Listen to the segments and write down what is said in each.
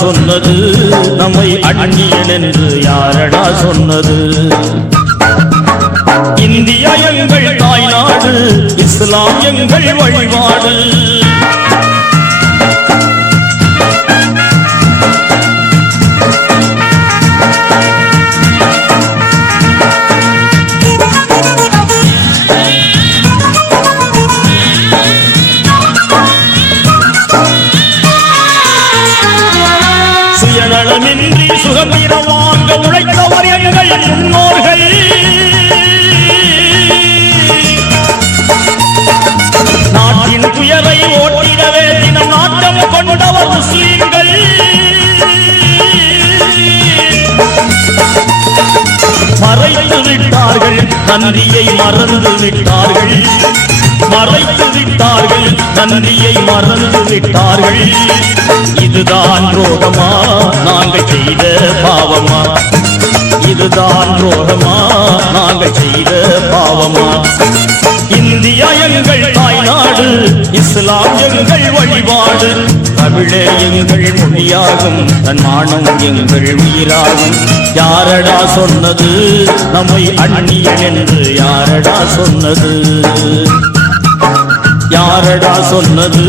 சொன்னது. நம்மை அந்நியன் என்று யாரடா சொன்னது? இந்தியா எங்கள் தாய்நாடு இஸ்லாம் எங்கள் வழிபாடு. சுகமின்றி சுதந்திரம் வாங்க உழைத்தவர் எங்கள் முன்னோர்கள். நாட்டின் துயரை ஓட்டிடவே தினம் நாட்டம் கொண்டவர் முஸ்லீம்கள். மறைத்து விட்டார்கள் நன்றியை மறந்து விட்டார்கள். மறைத்து விட்டார்கள் நன்றியை மறந்து விட்டார்கள் இதுதான் ரோகமா நாங்கள் செய்த பாவமா? இதுதான் ரோகமா நாங்கள் செய்த பாவமா? இந்தியா எங்கள் தாய்நாடு இஸ்லாம் எங்கள் வழிபாடு. தமிழே எங்கள் மொழியாகும் தன் மானம் எங்கள் உயிராகும். யாரடா சொன்னது? நம்மை அந்நியன் என்று யாரடா சொன்னது? யாரடா சொன்னது?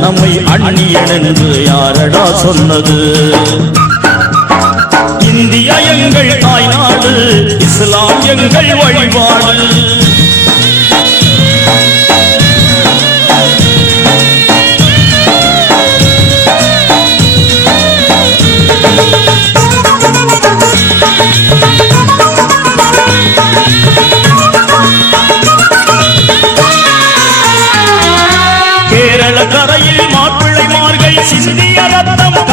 நம்மை அந்நியன் என்று யாரடா சொன்னது? இந்தியா எங்கள் தாய்நாடு இஸ்லாம் எங்கள் வழிபாடு. বাবা